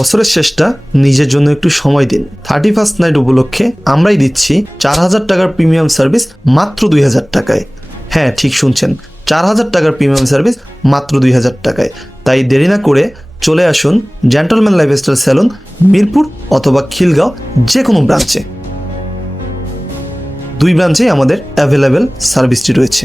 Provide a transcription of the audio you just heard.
বছরের শেষটা নিজের জন্য একটু সময় দিন। 31st নাইট উপলক্ষে আমরাই দিচ্ছি 4000 টাকার প্রিমিয়াম সার্ভিস মাত্র 2000 টাকায়। হ্যাঁ, ঠিক শুনছেন, 4000 টাকার প্রিমিয়াম সার্ভিস মাত্র 2000 টাকায়। তাই দেরি না করে চলে আসুন জেন্টলম্যান লাইফস্টাইল স্যালুন, মিরপুর অথবা খিলগাঁও যে কোনো ব্রাঞ্চে। 2 ব্রাঞ্চেই আমাদের অ্যাভেলেবেল সার্ভিসটি রয়েছে।